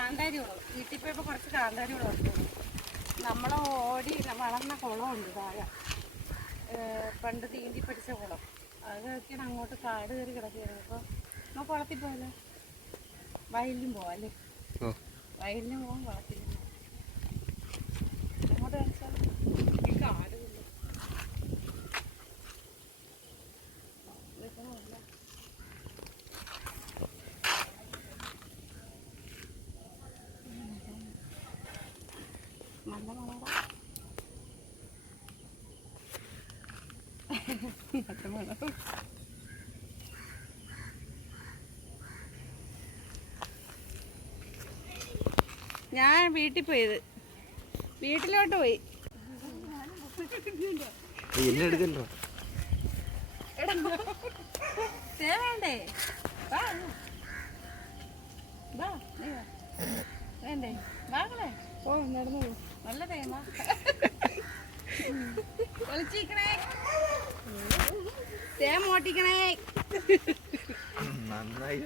കാന്താരി കുളം വീട്ടിൽ പോയപ്പോൾ കുറച്ച് കാന്താരി കുളം എടുത്തു. നമ്മൾ ഓടി വളർന്ന കുളമുണ്ട് താഴെ. പണ്ട് തീണ്ടി പഠിച്ച കുളം. അതൊക്കെയാണ് അങ്ങോട്ട് കാട് കയറി കിടക്കുകയാണ് അപ്പോൾ നമ്മൾ കുളത്തിൽ പോയാലോ? വയലിലും പോവാം അല്ലേ? വയലിലും പോകാം കുളത്തിലും പോകാം അങ്ങോട്ട് കളിച്ചാൽ ഈ കാട് കൊണ്ട്. നിൽക്കണമില്ല. നല്ല മണമാ. നല്ല മണം. ഞാൻ വീട്ടിൽ പോയത്. വീട്ടിലോട്ട് പോയി. എന്നെ എടുക്കണ്ടോ? വേണ്ടേ. വേണ്ടേ. വാങ്ങളെ ഓ നടന്നു. നല്ല തേങ്ങ. ഒളിച്ചിരിക്കണേ. തേങ്ങ ഓട്ടിക്കണേ നന്നായി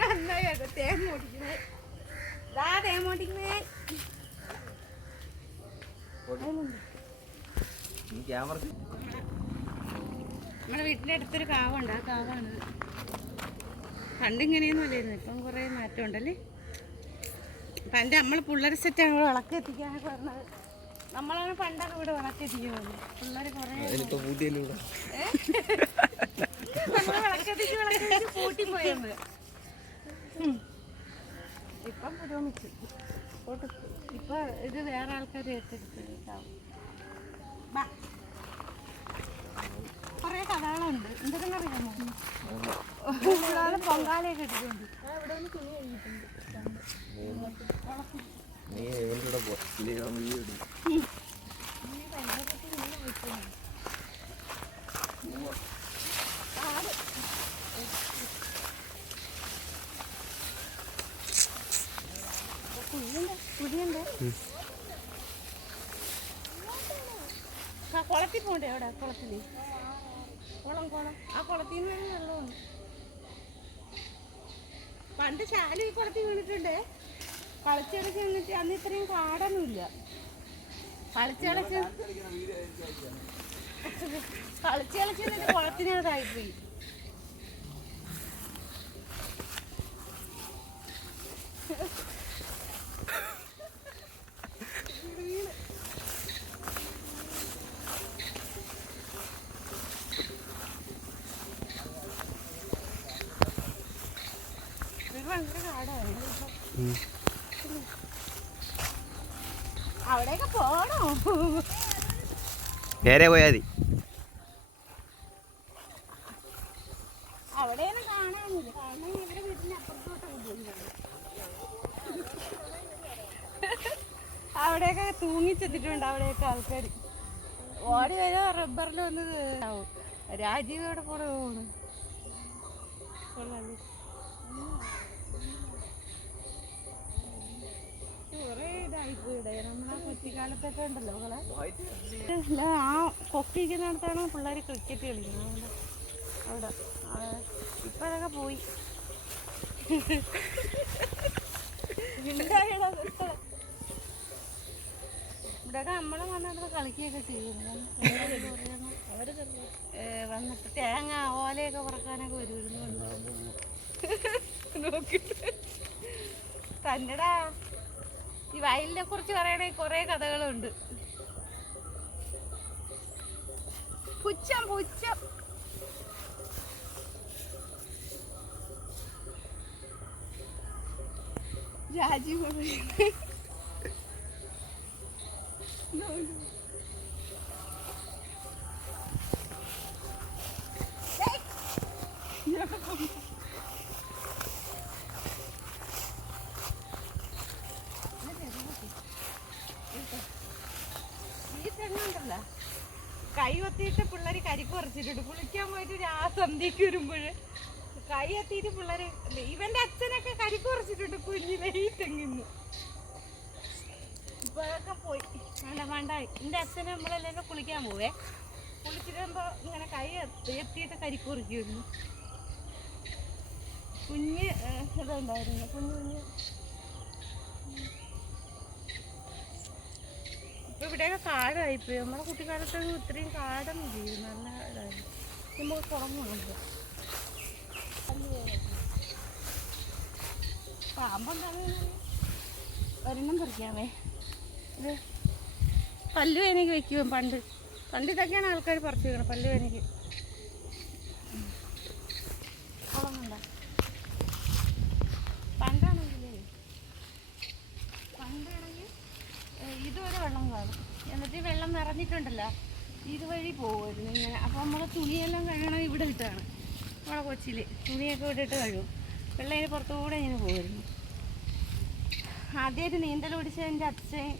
നന്നായി കേട്ടോ തേങ്ങ ഓടിക്കണേ ദാ തേങ്ങ ഓടിക്കണേ ക്യാമറ നമ്മുടെ വീട്ടിന്റെ അടുത്തൊരു കാവുണ്ട്. ആ കാവാണ് പണ്ട് ഇങ്ങനെയൊന്നും അല്ലായിരുന്നു. ഇപ്പം കുറേ മാറ്റം ഉണ്ടല്ലേ? പണ്ട് നമ്മൾ പിള്ളേർ സെറ്റാണ് ഇവിടെ വിളക്ക് എത്തിക്കാനൊക്കെ പറഞ്ഞത്. നമ്മളാണ് പണ്ടൊക്കെ ഇവിടെ വിളക്ക് എത്തിക്കുന്നത് പിള്ളേർ കുറേ വിളക്കെത്തിച്ച് വിളക്കെത്തിച്ച് പൂട്ടി പോയത്. ഇപ്പം പുരോഗമിച്ചു. ഇപ്പൊ ഇത് വേറെ ആൾക്കാർ ഏറ്റെടുത്ത് കൊറേ കഥകളുണ്ട്. എന്തൊക്കെ അറിയാമോ? പൊങ്കാലയൊക്കെ ഇട്ടിട്ടുണ്ട്. ഇവിടെ ഇവന്റെ കൂടെ പോ കുളത്തിൽ പോണ്ടേ അവിടെ കുളത്തിൽ കുളം കുളം ആ കുളത്തിൽ നിന്ന് വരുന്ന വെള്ളമാണ് പണ്ട് ശാലി കുളത്തിൽ വീണിട്ടുണ്ട്? കളിച്ചടച്ച് നിന്നിട്ട് അന്ന് ഇത്രയും കാടൊന്നുമില്ല. കളിച്ചടച്ച് കളിച്ചടച്ച് നിന്നിട്ട് കുളത്തിനകത്തായിപ്പോയി ഇത് ഭയങ്കര കാടാണ് പോണോ നേരെ പോയാ മതി അവിടെയൊക്കെ തൂങ്ങിച്ചെത്തിട്ടുണ്ട് അവിടെയൊക്കെ ആൾക്കാർ ഓടി വരാ റബ്ബറിൽ വന്നത് ആവും രാജീവോടെ പോലെ പോകുന്നു കുറേ ഇല്ല, ആ കൊക്കിരിക്കുന്നിടത്താണ് പിള്ളേർ ക്രിക്കറ്റ് കളിക്കുന്നത്. അവിടെ ഇപ്പൊ അതൊക്കെ പോയി. ഇവിടെയൊക്കെ നമ്മളെ വന്നിട്ട് കളിക്കുകയൊക്കെ ചെയ്യുന്നു. വന്നിട്ട് തേങ്ങ ഓലയൊക്കെ പറക്കാനൊക്കെ വരുമായിരുന്നു നോക്കിട്ട്. തന്നെടാ. ഈ വയലിനെ കുറിച്ച് പറയണേ കുറെ കഥകളുണ്ട് പുച്ഛം പുച്ഛം രാജീവ് no. ഏയ്. ഈ തെങ്ങുണ്ടല്ലോ കൈ ഒത്തിയിട്ട് പിള്ളേര് കരിക്ക് പറിച്ചിട്ടുണ്ട് കുളിക്കാൻ പോയിട്ട് രാസന്ധിക്ക് വരുമ്പോഴ് കൈ എത്തിയിട്ട് പിള്ളേര് ഇവന്റെ അച്ഛനൊക്കെ കരിക്ക് കുറച്ചിട്ടുണ്ട് കുഞ്ഞിലെ ഈ തെങ്ങിന്ന് ഇപ്പൊ പോയി. വേണ്ട വേണ്ട. എന്റെ അച്ഛനെ നമ്മളെല്ലാം കുളിക്കാൻ പോവേ. കുളിച്ചിട്ട് ഇങ്ങനെ കൈ എത്തിയിട്ട് കരിക്ക് കുറിക്കുന്നു കുഞ്ഞ് ഇതുണ്ടായിരുന്നു. കുഞ്ഞു കുഞ്ഞ്. ഇപ്പൊ ഇവിടെയൊക്കെ കാടായിപ്പോയി. നമ്മുടെ കുട്ടിക്കാലത്തൊക്കെ ഇത്രയും കാടൊന്നും ചെയ്യും നല്ല നമുക്ക് കുറവുണ്ട് പാമ്പുണ്ടാവും ഒരെണ്ണം പറിക്കാമേ ഇത് പല്ലു വെക്കും പണ്ട് പണ്ട് ഇതൊക്കെയാണ് ആൾക്കാർ പറിച്ചു വെക്കണം പല്ലു വേനയ്ക്ക് കുളമുണ്ടോ പണ്ടാണെങ്കിൽ ഏഹ്, ഇതുവരെ വെള്ളം കാണും. എന്നിട്ട് വെള്ളം നിറഞ്ഞിട്ടുണ്ടല്ലോ. ഇതുവഴി പോകുമായിരുന്നു ഇങ്ങനെ. അപ്പോൾ നമ്മൾ തുണിയെല്ലാം കഴുകണം ഇവിടെ ഇട്ടാണ്. നമ്മളെ കൊച്ചിയിൽ തുണിയൊക്കെ ഇട്ടിട്ട് കഴുകും. അതിന് പുറത്തുകൂടെ ഇങ്ങനെ പോകുമായിരുന്നു. ആദ്യമായിട്ട് നീന്തൽ പിടിച്ചതിന്റെ അച്ഛൻ.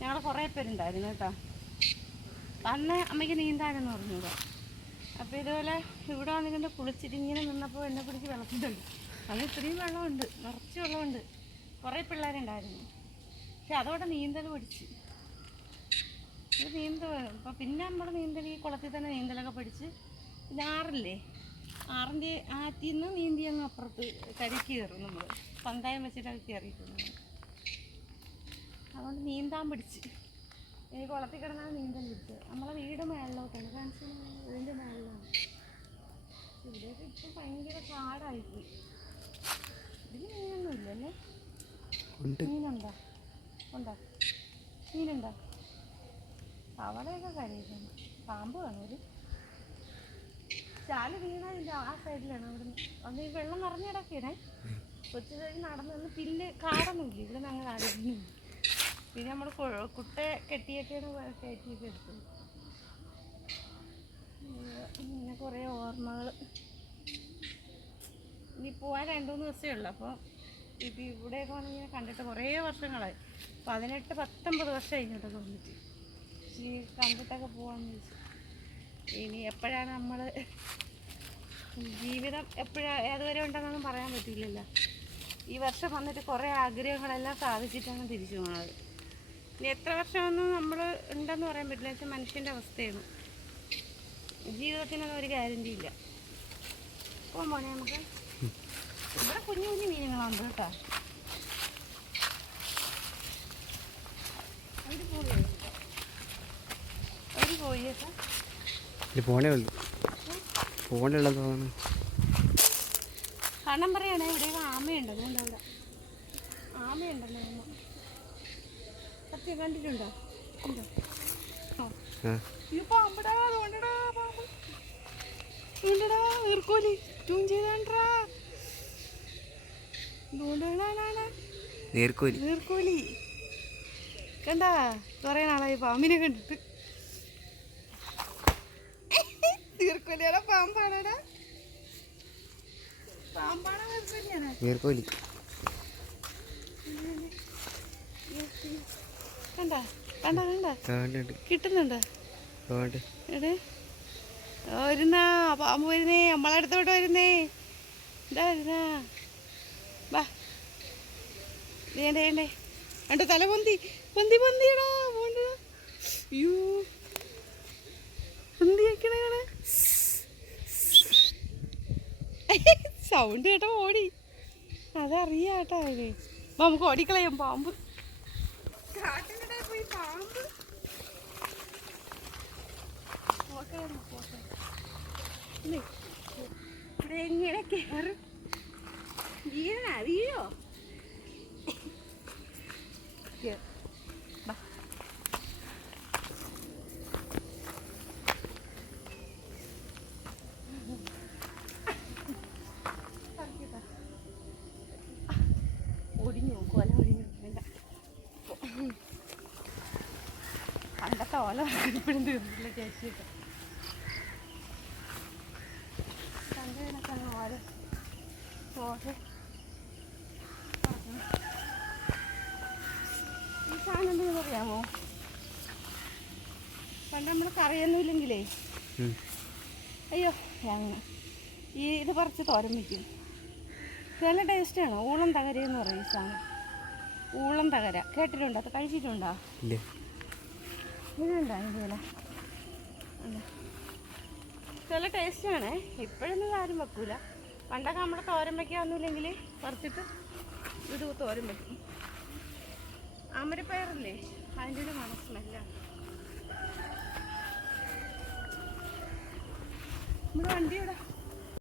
ഞങ്ങൾ കുറേ പേരുണ്ടായിരുന്നു കേട്ടോ. അന്ന് അമ്മയ്ക്ക് നീന്താനെന്ന് പറഞ്ഞു അപ്പോൾ ഇതുപോലെ ഇവിടെ വന്നിട്ട് കുളിച്ചിട്ട് ഇങ്ങനെ നിന്നപ്പോൾ എന്നെ പിടിച്ച് വെള്ളത്തിട്ടുണ്ട് അത് ഇത്രയും വെള്ളമുണ്ട്. നിറച്ച് വെള്ളമുണ്ട്. കുറേ പിള്ളേരുണ്ടായിരുന്നു. പക്ഷെ അതോടെ നീന്തൽ പഠിച്ച്. ഇത് നീന്ത പിന്നെ നമ്മൾ നീന്തൽ ഈ കുളത്തിൽ തന്നെ നീന്തലൊക്കെ പഠിച്ച് പിന്നെ ആറില്ലേ? ആറിന്റെ ആറ്റിൽ നിന്ന് നീന്തി അങ്ങ് അപ്പുറത്ത് കരയ്ക്ക് കയറും നമ്മൾ പന്തായം വെച്ചിട്ടൊക്കെ കയറിയിട്ടുണ്ട്. അതുകൊണ്ട് നീന്താൻ പിടിച്ച്. ഈ കുളത്തിൽ കിടന്നാണ് നീന്തൽ പിടിച്ചത്. നമ്മളെ വീട് മേളിലോട്ടാണ്. കാണിച്ചു വീടിന്റെ മേളിലാണ്. ഇവിടെയൊക്കെ ഇപ്പം ഭയങ്കര കാടായിപ്പോയി ഇതിന് മീനൊന്നും ഇല്ലല്ലേ ഉണ്ട്. മീനുണ്ടോ? ഉണ്ടോ? മീനുണ്ടോ? അവളെയൊക്കെ കരയിക്കുന്നു പാമ്പ് കാണൂര് ചാൽ വീണതിന്റെ ആ സൈഡിലാണ് അവിടെ അന്ന് ഈ വെള്ളം നിറഞ്ഞ കിടക്കണേ കൊച്ചു കഴിഞ്ഞ് നടന്നു വന്ന് പിന്നെ കാടൊന്നുമില്ല? ഇവിടെ നിന്ന് അങ്ങ് നടന്നു പിന്നെ നമ്മൾ കുട്ടയെ കെട്ടിയൊക്കെയാണ് കയറ്റിയൊക്കെ എടുത്തത്. പിന്നെ കുറേ ഓർമ്മകൾ ഇനി പോകാൻ രണ്ട് മൂന്ന് ദിവസമേ ഉള്ളൂ. അപ്പോൾ ഇപ്പം ഇവിടെയൊക്കെ വന്നിങ്ങനെ കണ്ടിട്ട് കുറേ വർഷങ്ങളായി. പതിനെട്ട് പത്തൊമ്പത് വർഷം കഴിഞ്ഞിട്ടൊക്കെ വന്നിട്ട്. ഈ കണ്ടിട്ടൊക്കെ പോവാന്ന് ചോദിച്ചു ഇനി എപ്പോഴാണ് നമ്മൾ ജീവിതം എപ്പോഴാ ഏതുവരെ ഉണ്ടെന്നൊന്നും പറയാൻ പറ്റില്ലല്ലോ. ഈ വർഷം വന്നിട്ട് കുറേ ആഗ്രഹങ്ങളെല്ലാം സാധിച്ചിട്ടാണ് തിരിച്ചു പോകുന്നത് ഇനി എത്ര വർഷമൊന്നും നമ്മൾ ഉണ്ടെന്ന് പറയാൻ പറ്റില്ല. വെച്ചാൽ മനുഷ്യന്റെ അവസ്ഥയാണ്. ജീവിതത്തിനൊന്നും ഒരു ഗ്യാരണ്ടി ഇല്ല. പോകാൻ പോണേ നമുക്ക്. ഇവിടെ കുഞ്ഞു കുഞ്ഞു മീനുകളാണ് കേട്ടോ. പോയി. കേട്ടോ ഇത് പോണേ ഉള്ളൂ. തോന്നുന്നു. കാരണം പറയണേ ഇവിടെ ആമയുണ്ടെന്ന് ആമ സത്യം കണ്ടിട്ടുണ്ടോ? ഉണ്ടോ? ഈ പാമ്പടാ പാമ്പ്. ഈർക്കോലി ട്യൂൺ ചെയ്താണ്ടാ. അതുകൊണ്ടാണ് നീർക്കോലി. നീർക്കോലി. കണ്ടാ കുറെ നാളായി പാമ്പിനെ കണ്ടിട്ട്. നീർക്കോലിയാടാ പാമ്പാണടാ? പാമ്പാണോ നീർക്കോലിയാണോ? നീർക്കോലി. കണ്ടാ? കണ്ടാ കണ്ടാ? കിട്ടുന്നുണ്ടോ? എടേ വരുന്നാ. പാമ്പ് വരുന്നേ. നമ്മളെ അടുത്തോട്ട് വരുന്നേ. എന്താ വരുന്നാ? വാ. വേണ്ടേ വേണ്ടേ എന്റെ തല പൊന്തി. പൊന്തി പൊന്തിയടാ പോണ്ടടാ അയ്യോ പൊന്തി വെക്കണേ സൗണ്ട് കേട്ടോ ഓടി. അതറിയാട്ടോ അതിന് അപ്പൊ നമുക്ക് ഓടിക്കളയാം പാമ്പ്. കാട്ടിനിടെ പോയി പാമ്പ്. എങ്ങനെ കയറും വീഴാ വീഴോ? ഓല ഇപ്പോഴും തീർന്നില്ല ചേച്ചിട്ട് കണ്ടതിനൊക്കെ ഓല ഈ സാധനം എന്താണെന്ന് അറിയാമോ? പണ്ട് നമ്മൾ കറിയൊന്നുമില്ലെങ്കിലേ. അയ്യോ ഞങ്ങൾ ഈ ഇത് പറിച്ച് തോരൻ വയ്ക്കും നല്ല ടേസ്റ്റാണ് ഊളം തകര എന്ന് പറയും ഈ സാധനം. ഊളം തകര. കേട്ടിട്ടുണ്ടോ? അത് കഴിച്ചിട്ടുണ്ടോ? ഇതുണ്ടോ ടേസ്റ്റ് ടേസ്റ്റാണ് ഇപ്പോഴൊന്നും ആരും വെക്കൂല. പണ്ടൊക്കെ നമ്മുടെ തോരൻ വെക്കാന്നില്ലെങ്കിൽ പറിച്ചിട്ട് ഇത് തോരൻ വെക്കും. അമരപ്പയറില്ലേ? അതിന്റെ ഒരു മനസ്സിലല്ല നമ്മുടെ